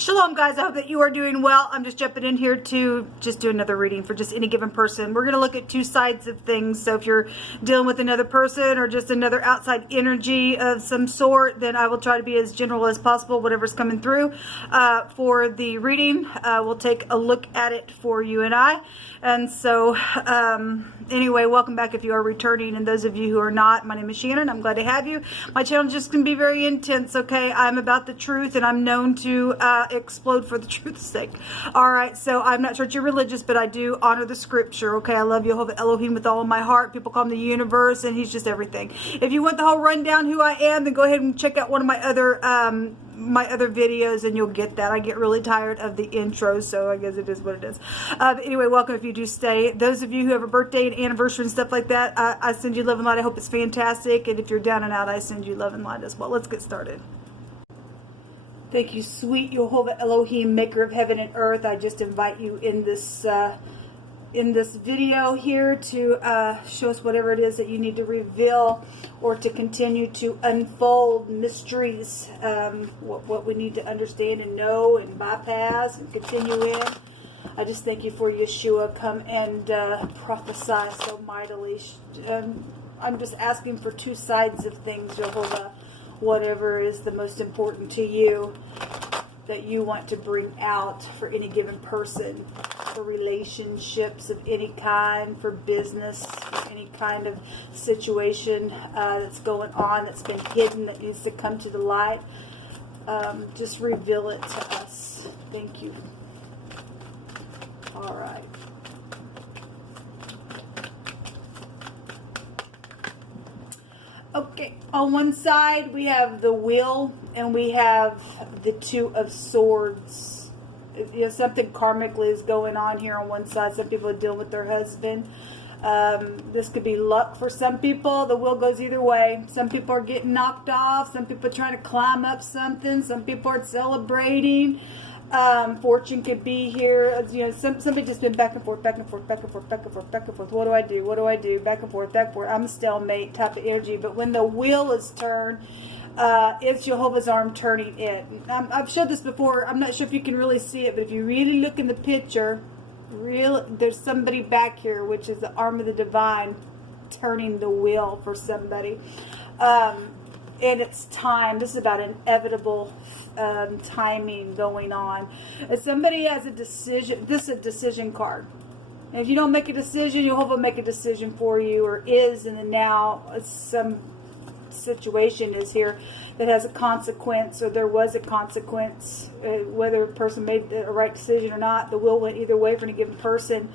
Shalom, guys. I hope that you are doing well. I'm just jumping in here to just do another reading for just any given person. We're going to look at two sides of things. So if you're dealing with another person or just another outside energy of some sort, then I will try to be as general as possible, whatever's coming through. For the reading, we'll take a look at it for you and I. And so, anyway, welcome back if you are returning. And those of you who are not, my name is Shannon. I'm glad to have you. My channel just can be very intense, okay? I'm about the truth, and I'm known to explode for the truth's sake. All right, so I'm not sure if you're religious, but I do honor the scripture, okay? I love Jehovah Elohim with all of my heart. People call him the universe, and he's just everything. If you want the whole rundown who I am, then go ahead and check out one of my other videos, and you'll get that. I get really tired of the intro, so I guess it is what it is. But anyway, welcome if you do stay. Those of you who have a birthday and anniversary and stuff like that, I send you love and light. I hope it's fantastic. And if you're down and out, I send you love and light as well. Let's get started. Thank you, sweet Jehovah Elohim, maker of heaven and earth. I just invite you in this video here to show us whatever it is that you need to reveal or to continue to unfold mysteries, what we need to understand and know and bypass and continue in. I just thank you for Yeshua. Come and prophesy so mightily. I'm just asking for two sides of things, Jehovah. Whatever is the most important to you that you want to bring out for any given person, for relationships of any kind, for business, for any kind of situation that's going on, that's been hidden, that needs to come to the light. Just reveal it to us. Thank you. All right. Okay, on one side we have the wheel and we have the two of swords. You know, something karmically is going on here on one side. Some people are dealing with their husband. This could be luck for some people. The wheel goes either way. Some people are getting knocked off. Some people are trying to climb up something. Some people are celebrating. Fortune could be here. You know, somebody just been back and forth, back and forth, back and forth, back and forth, back and forth. What do I do? What do I do? Back and forth, back and forth. I'm a stalemate type of energy. But when the wheel is turned, it's Jehovah's arm turning it. I've showed this before. I'm not sure if you can really see it, but if you really look in the picture, there's somebody back here, which is the arm of the divine, turning the wheel for somebody. And it's time. This is about inevitable timing going on. If somebody has a decision, this is a decision card. And if you don't make a decision, Jehovah will make a decision for you, or is in the now. Some situation is here that has a consequence, or there was a consequence, whether a person made the right decision or not. The will went either way for any given person,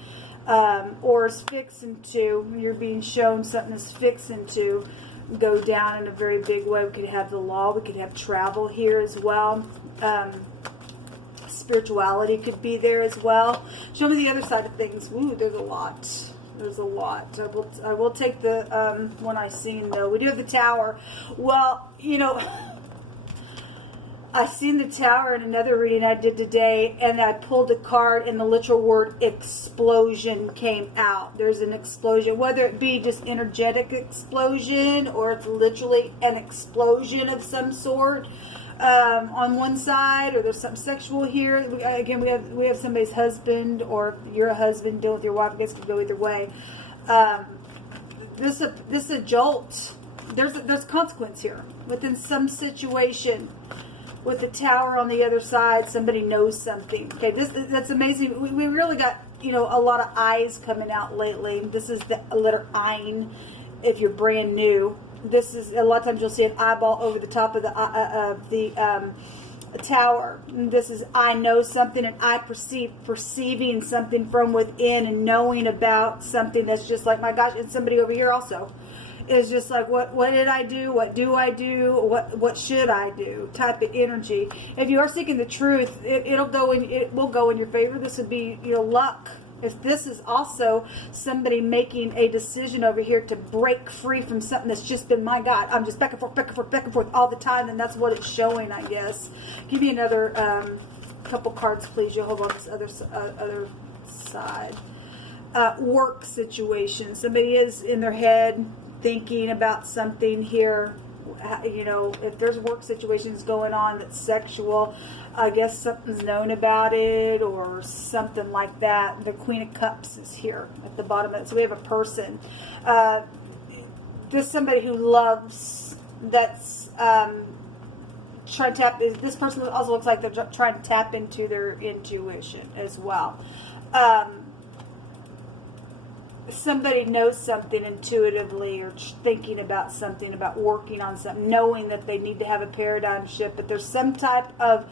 or is fixing to. You're being shown something is fixing to go down in a very big way. We could have the law. We could have travel here as well. Spirituality could be there as well. Show me the other side of things. Ooh, there's a lot. There's a lot. I will take the one I seen though. We do have the tower. Well, you know, I seen the tower in another reading I did today, and I pulled a card, and the literal word explosion came out. There's an explosion, whether it be just energetic explosion or it's literally an explosion of some sort on one side, or there's something sexual here. Again, we have somebody's husband, or you're a husband dealing with your wife. I guess it could go either way. This is a jolt. There's consequence here within some situation. With the tower on the other side, somebody knows something. Okay, that's amazing. We really got, you know, a lot of eyes coming out lately. This is the letter Ein. If you're brand new, this is a lot of times you'll see an eyeball over the top of the tower. This is I know something, and I perceiving something from within, and knowing about something that's just like, my gosh, and somebody over here also. It's just like, what did I do? What do I do? What should I do? Type of energy. If you are seeking the truth, it will go in your favor. This would be, you know, luck. If this is also somebody making a decision over here to break free from something that's just been, my God, I'm just back and forth, back and forth, back and forth all the time, then that's what it's showing, I guess. Give me another couple cards, please, Jehovah, on this other side. Work situation. Somebody is in their head thinking about something here You know, if there's work situations going on that's sexual, I guess something's known about it or something like that. The Queen of Cups is here at the bottom of it. So we have a person. There's somebody who loves, that's trying to tap. This person also looks like they're trying to tap into their intuition as well. Somebody knows something intuitively, or thinking about something, about working on something, knowing that they need to have a paradigm shift, but there's some type of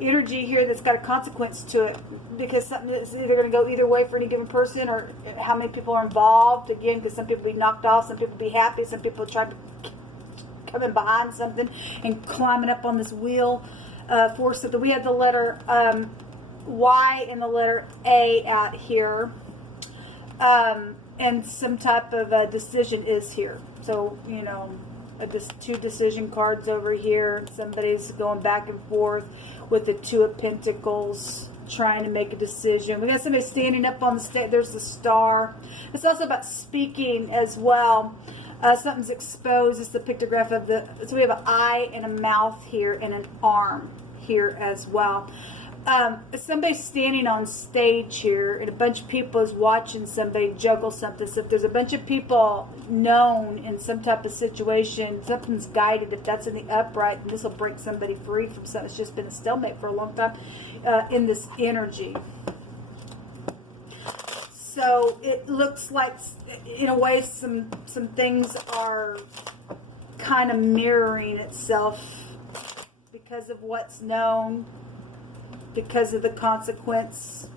energy here that's got a consequence to it, because something is either going to go either way for any given person, or how many people are involved. Again, because some people be knocked off, some people be happy, some people try to come in behind something and climbing up on this wheel for something. We have the letter Y and the letter A out here. And some type of decision is here. So, you know, two decision cards over here. Somebody's going back and forth with the Two of Pentacles, trying to make a decision. We got somebody standing up on the stage. There's the Star. It's also about speaking as well. Something's exposed. It's the pictograph of the... So we have an eye and a mouth here and an arm here as well. Somebody's standing on stage here, and a bunch of people is watching somebody juggle something. So if there's a bunch of people known in some type of situation, something's guided. If that's in the upright, this will break somebody free from something that's just been a stalemate for a long time in this energy. So it looks like, in a way, some things are kind of mirroring itself because of what's known, because of the consequence.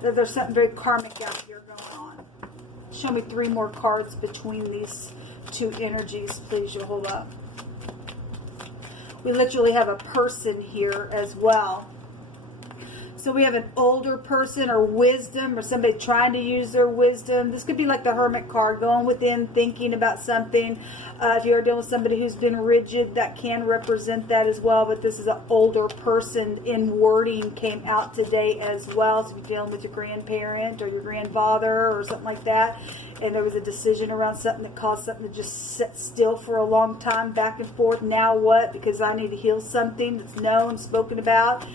There's something very karmic out here going on. Show me 3 more cards between these two energies, please. You'll hold up. We literally have a person here as well. So we have an older person, or wisdom, or somebody trying to use their wisdom. This could be like the Hermit card, going within, thinking about something. If you're dealing with somebody who's been rigid, that can represent that as well. But this is an older person in wording came out today as well. So if you're dealing with your grandparent or your grandfather or something like that, and there was a decision around something that caused something to just sit still for a long time, back and forth. Now what? Because I need to heal something that's known, spoken about.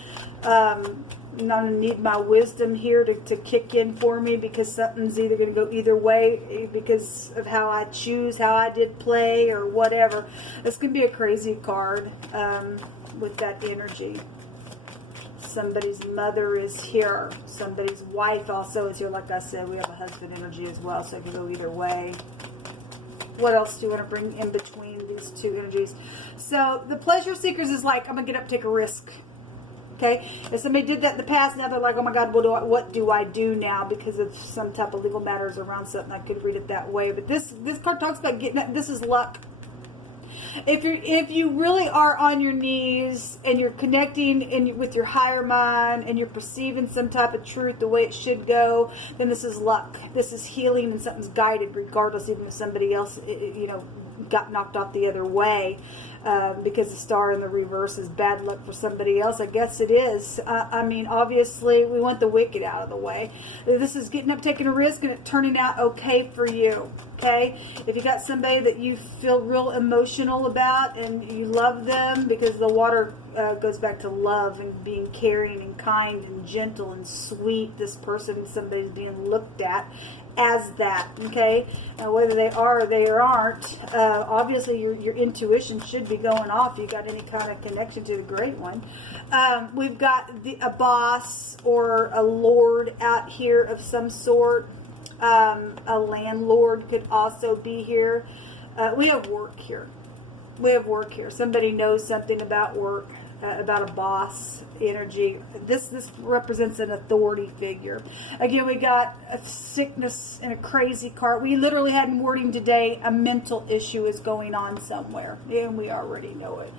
I'm going to need my wisdom here to kick in for me, because something's either going to go either way because of how I choose, how I did play, or whatever. This can be a crazy card with that energy. Somebody's mother is here. Somebody's wife also is here. Like I said, we have a husband energy as well, so it can go either way. What else do you want to bring in between these two energies? So the pleasure seekers is like, I'm going to get up, take a risk. Okay, if somebody did that in the past, now they're like, oh my God, what do I do now because of some type of legal matters around something? I could read it that way, but this card talks about getting that. This is luck. If you really are on your knees and you're connecting with your higher mind and you're perceiving some type of truth the way it should go, then this is luck. This is healing, and something's guided, regardless, even if somebody else, you know, got knocked off the other way. Because the Star in the reverse is bad luck for somebody else. I guess it is. I mean, obviously, we want the wicked out of the way. This is getting up, taking a risk, and it turning out okay for you. Okay? If you got somebody that you feel real emotional about and you love them, because the water goes back to love and being caring and kind and gentle and sweet. This person, somebody's being looked at as that, okay? Whether they are or they aren't, obviously your intuition should be going off. You got any kind of connection to the Great One. We've got a boss or a lord out here of some sort. A landlord could also be here. We have work here. We have work here. Somebody knows something about work. About a boss energy. This represents an authority figure. Again, we got a sickness and a crazy card. We literally had in wording today, a mental issue is going on somewhere, and we already know it.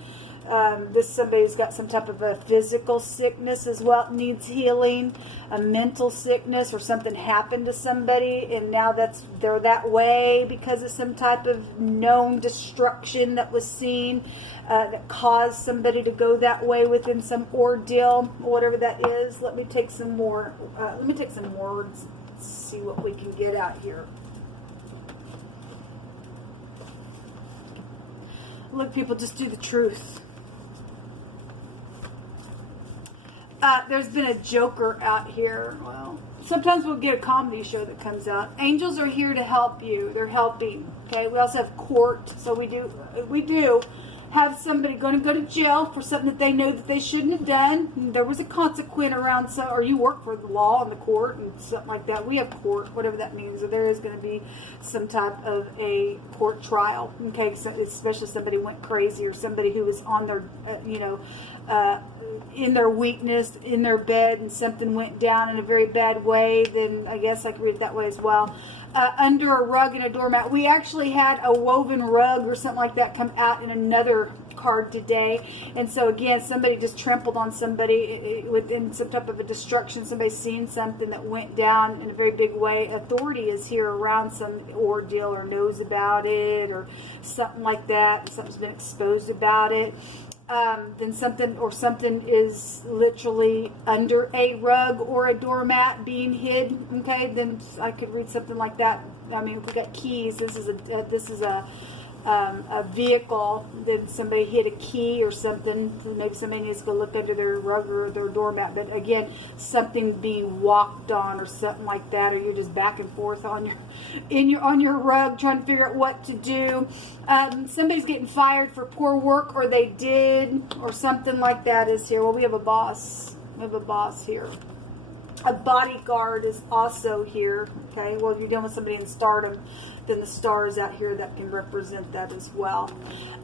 Somebody's got some type of a physical sickness as well, needs healing, a mental sickness, or something happened to somebody and now they're that way because of some type of known destruction that was seen that caused somebody to go that way within some ordeal, whatever that is. Let me take some more. Let me take some words. See what we can get out here. Look, people, just do the truth. There's been a Joker out here. Well, sometimes we'll get a comedy show that comes out. Angels are here to help you. They're helping. Okay. We also have court. So we do have somebody going to go to jail for something that they know that they shouldn't have done. And there was a consequence around some, or you work for the law and the court and something like that. We have court, whatever that means. Or there is going to be some type of a court trial. Okay. So especially somebody went crazy or somebody who was on their, in their weakness, in their bed, and something went down in a very bad way, then I guess I could read it that way as well. Under a rug and a doormat. We actually had a woven rug or something like that come out in another card today. And so again, somebody just trampled on somebody within some type of a destruction. Somebody's seen something that went down in a very big way. Authority is here around some ordeal or knows about it or something like that. Something's been exposed about it. Then something is literally under a rug or a doormat being hid. Okay, then I could read something like that. I mean, if we got keys, this is a vehicle, then somebody hit a key or something. Maybe somebody needs to go look under their rug or their doormat. But again, something being walked on or something like that, or you're just back and forth on your rug trying to figure out what to do. Somebody's getting fired for poor work, or they did, or something like that is here. Well, we have a boss. We have a boss here. A bodyguard is also here. Okay, well, if you're dealing with somebody in stardom, then the star is out here that can represent that as well.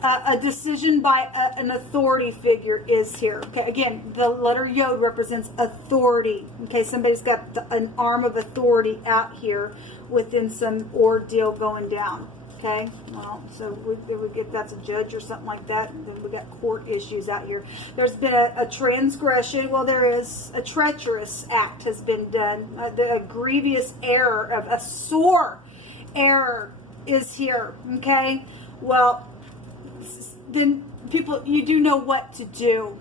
A decision by an authority figure is here. Okay, again, the letter Yod represents authority. Okay, somebody's got an arm of authority out here within some ordeal going down. Okay, well, so we get that's a judge or something like that. And then we got court issues out here. There's been a transgression. Well, there is a treacherous act has been done. A grievous error of a sore error is here. Okay, well, then people, you do know what to do.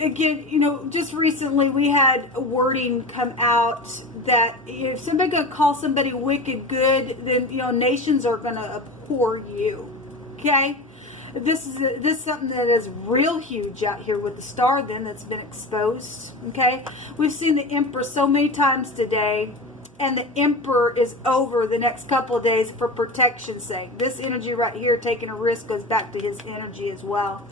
Again, just recently we had a wording come out that if somebody's going to call somebody wicked good, then, nations are going to abhor you. Okay? This is something that is real huge out here with the star then that's been exposed. Okay? We've seen the Emperor so many times today, and the Emperor is over the next couple of days for protection's sake. This energy right here, taking a risk, goes back to his energy as well.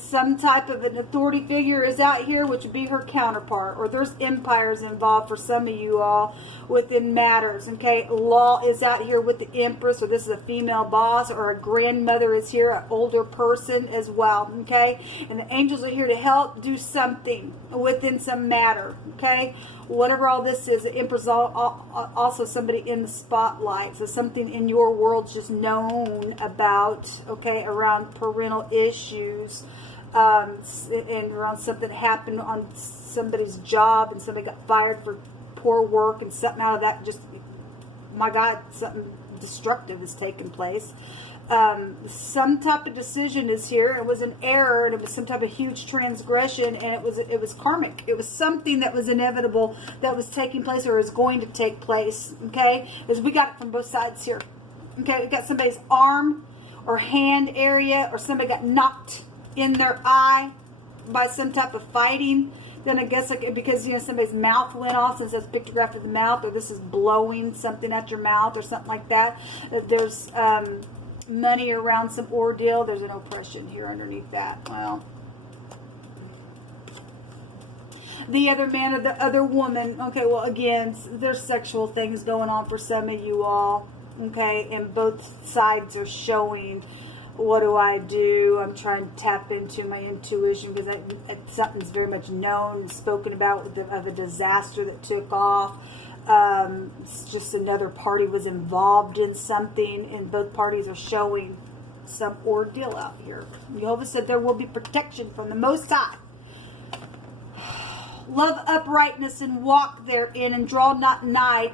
Some type of an authority figure is out here, which would be her counterpart, or there's empires involved for some of you all within matters. Okay, law is out here with the Empress, or this is a female boss, or a grandmother is here, an older person as well. Okay, and the angels are here to help do something within some matter. Okay, whatever all this is, the Empress also somebody in the spotlight. So something in your world's just known about, okay, around parental issues, and around something that happened on somebody's job and somebody got fired for poor work, and something out of that, just, my God, something destructive is taking place. Some type of decision is here. It was an error, and it was some type of huge transgression, and it was karmic. It was something that was inevitable that was taking place or is going to take place. Okay, as we got it from both sides here. Okay, we got somebody's arm or hand area, or somebody got knocked in their eye by some type of fighting. Then I guess because somebody's mouth went off, since that's pictographed of the mouth, or this is blowing something at your mouth or something like that. There's money around some ordeal. There's an oppression here underneath that. Well, the other man or the other woman. Okay, well, again, there's sexual things going on for some of you all. Okay, and both sides are showing, what do I do? I'm trying to tap into my intuition, because something's very much known, spoken about of a disaster that took off. It's just another party was involved in something, and both parties are showing some ordeal out here. Jehovah said there will be protection from the Most High. Love uprightness and walk therein, and draw not nigh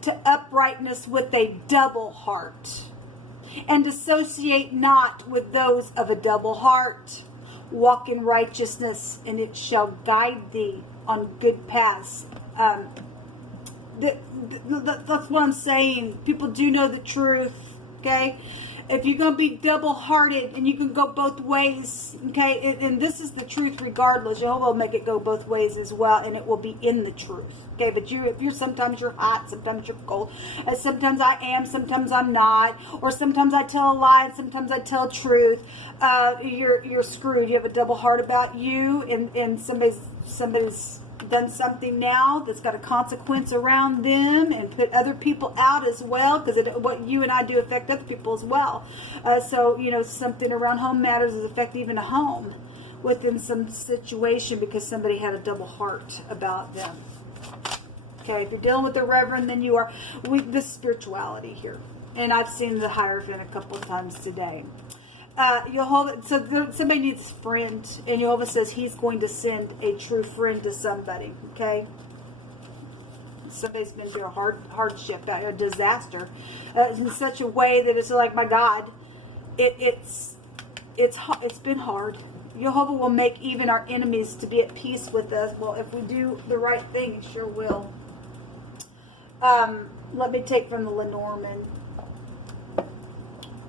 to uprightness with a double heart, and associate not with those of a double heart. Walk in righteousness, and it shall guide thee on good paths. That's what I'm saying. People do know the truth, okay? If you're going to be double-hearted and you can go both ways, okay, and this is the truth regardless, Jehovah will make it go both ways as well, and it will be in the truth, okay? But if you're sometimes you're hot, sometimes you're cold, sometimes I am, sometimes I'm not, or sometimes I tell a lie, and sometimes I tell truth, you're screwed. You have a double heart about you, and somebody's done something now that's got a consequence around them and put other people out as well, because what you and I do affect other people as well. So, you know, something around home matters is affect even a home within some situation because somebody had a double heart about them. Okay, if you're dealing with the Reverend, then you are with this spirituality here. And I've seen the Hierophant a couple of times today. Somebody needs a friend, and Jehovah says he's going to send a true friend to somebody, okay? Somebody's been through a hardship, a disaster, in such a way that it's like, my God, it's been hard. Jehovah will make even our enemies to be at peace with us. Well, if we do the right thing, he sure will. Let me take from the Lenormand.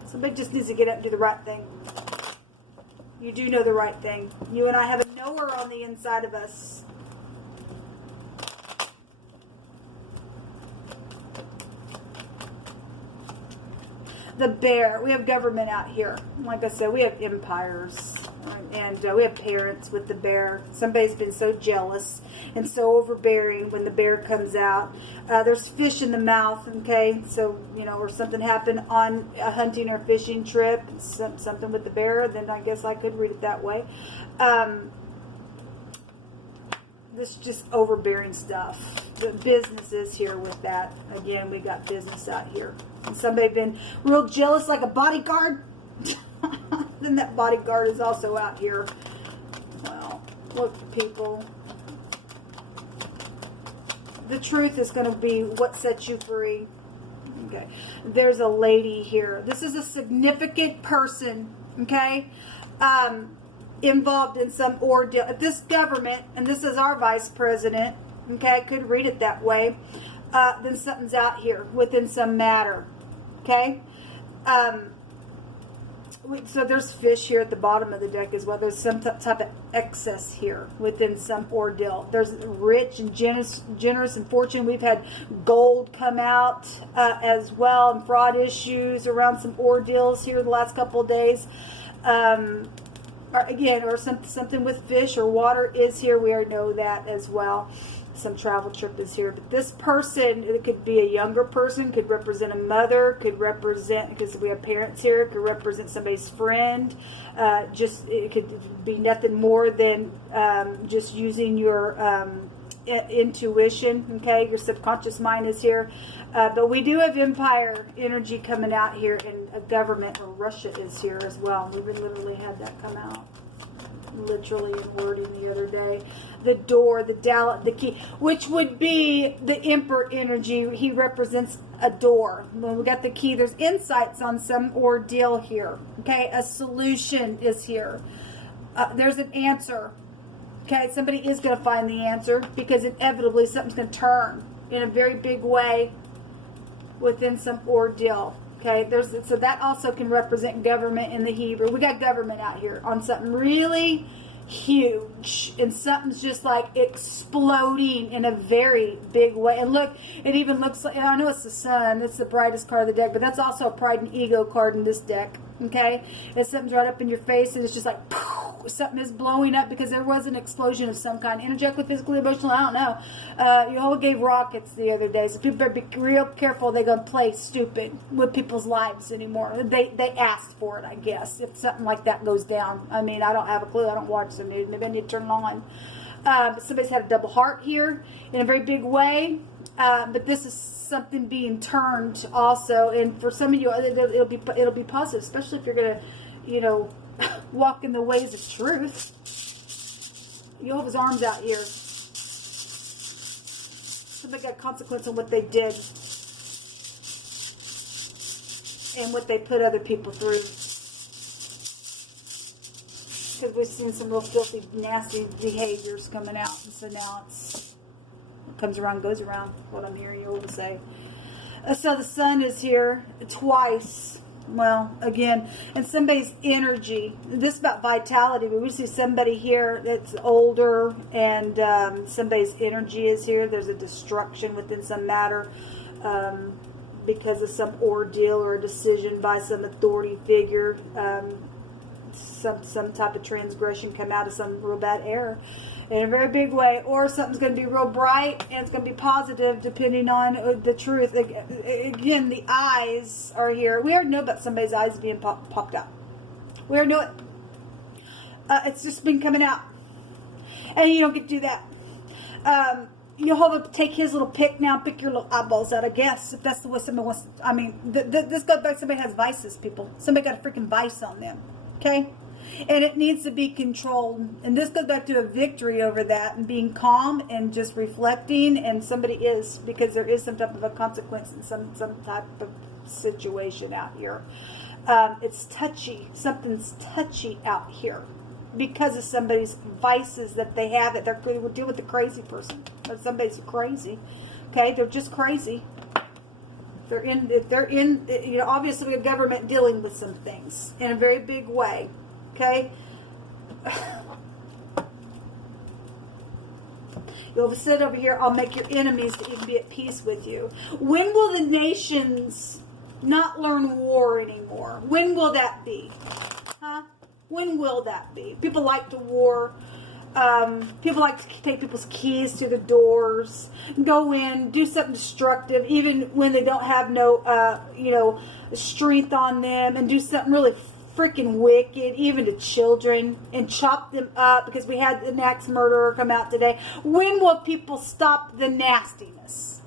Somebody just needs to get up and do the right thing. You do know the right thing. You and I have a knower on the inside of us. The bear. We have government out here. Like I said, we have empires. And we have parents with the bear. Somebody's been so jealous and so overbearing when the bear comes out. There's fish in the mouth, okay? So, you know, or something happened on a hunting or fishing trip, something with the bear, then I guess I could read it that way. This is just overbearing stuff. The business is here with that. Again, we got business out here. And somebody been real jealous like a bodyguard. Then that bodyguard is also out here. Well, look, people. The truth is going to be what sets you free. Okay. There's a lady here. This is a significant person, okay, involved in some ordeal. If this government, and this is our vice president, okay, I could read it that way, then something's out here within some matter, okay? So there's fish here at the bottom of the deck as well. There's some type of excess here within some ordeal. There's rich and generous and fortune. We've had gold come out as well, and fraud issues around some ordeals here the last couple of days. Or something with fish or water is here. We already know that as well. Some travel trip is here. But this person, it could be a younger person, could represent a mother, could represent, because we have parents here, it could represent somebody's friend. It could be nothing more than just using your intuition, okay? Your subconscious mind is here. But we do have empire energy coming out here, and a government, or Russia is here as well. We literally had that come out. Literally in wording the other day. The door, the key, which would be the Emperor energy. He represents a door. When we got the key, there's insights on some ordeal here. Okay, a solution is here. There's an answer. Okay, somebody is going to find the answer, because inevitably something's going to turn in a very big way within some ordeal. Okay, so that also can represent government in the Hebrew. We got government out here on something really huge, and something's just like exploding in a very big way. And look, it even looks like, and I know it's the sun, it's the brightest card of the deck, but that's also a pride and ego card in this deck. Okay, and something's right up in your face, and it's just like poof, something is blowing up because there was an explosion of some kind, energetically, physically, emotional. I don't know. Yehovah gave rockets the other day, so people better be real careful. They're gonna play stupid with people's lives anymore. They asked for it, I guess. If something like that goes down, I mean, I don't have a clue. I don't watch the news. Maybe I need to turn it on. Somebody's had a double heart here in a very big way. But this is something being turned also, and for some of you, it'll be positive, especially if you're gonna, you know, walk in the ways of truth. You have his arms out here. Somebody got consequence on what they did and what they put other people through. Because we've seen some real filthy, nasty behaviors coming out, and so now it's Comes around, goes around. What I'm hearing you all say. So the sun is here twice. Well, again, and somebody's energy. This is about vitality, but we see somebody here that's older, and somebody's energy is here. There's a destruction within some matter because of some ordeal or a decision by some authority figure. Some type of transgression come out of some real bad error in a very big way, or something's going to be real bright and it's going to be positive depending on the truth. Again, the eyes are here. We already know about somebody's eyes being popped out. We already know it. It's just been coming out, and you don't get to do that. You'll have to take his little pick now, pick your little eyeballs out, I guess, if that's the way somebody wants. I mean, this goes back. Somebody has vices, people. Somebody got a freaking vice on them. Okay. And it needs to be controlled. And this goes back to a victory over that and being calm and just reflecting. And somebody is, because there is some type of a consequence in some type of situation out here. It's touchy. Something's touchy out here because of somebody's vices that they have, that they're going to deal with the crazy person. But somebody's crazy. Okay, they're just crazy. If they're in, you know, obviously a government dealing with some things in a very big way. Okay, you'll sit over here. I'll make your enemies to even be at peace with you. When will the nations not learn war anymore? When will that be? Huh? When will that be? People like to war. People like to take people's keys to the doors, go in, do something destructive, even when they don't have no, you know, strength on them, and do something really freaking wicked, even to children, and chop them up, because we had the axe murderer come out today. When will people stop the nastiness?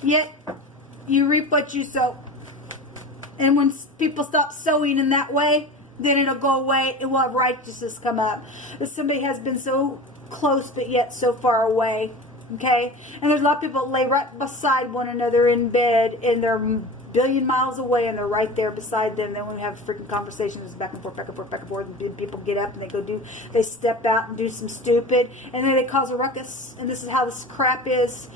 Yet, you reap what you sow. And when people stop sowing in that way, then it'll go away and we'll have righteousness come up. If somebody has been so close but yet so far away, okay? And there's a lot of people that lay right beside one another in bed, and they're a billion miles away, and they're right there beside them. Then we have freaking conversations back and forth, back and forth, back and forth, and people get up and they step out and do some stupid, and then they cause a ruckus. And this is how this crap is.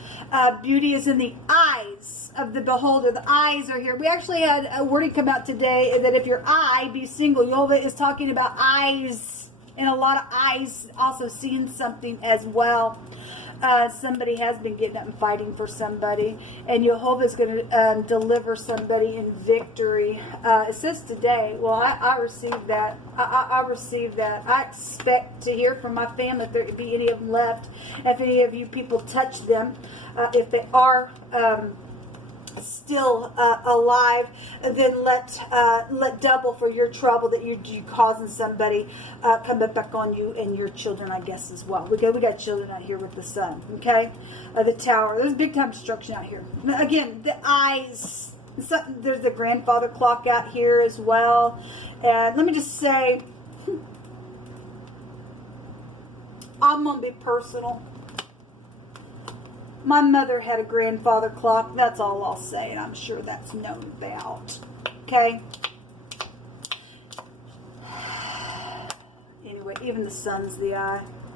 Beauty is in the eyes of the beholder. The eyes are here. We actually had a wording come out today that if your eye be single, Yehovah is talking about eyes. And a lot of eyes also seeing something as well. Somebody has been getting up and fighting for somebody. And Yehovah is going to deliver somebody in victory. It says today. Well, I received that. I received that. I expect to hear from my family if there be any of them left. If any of you people touch them. If they are still alive, then let double for your trouble that you're causing somebody coming back on you and your children, I guess, as well. We got children out here with the sun, okay? The tower. There's big time destruction out here. Again, the eyes. There's the grandfather clock out here as well. And let me just say, I'm going to be personal. My mother had a grandfather clock. That's all I'll say, and I'm sure that's known about. Okay? Anyway, even the sun's the eye.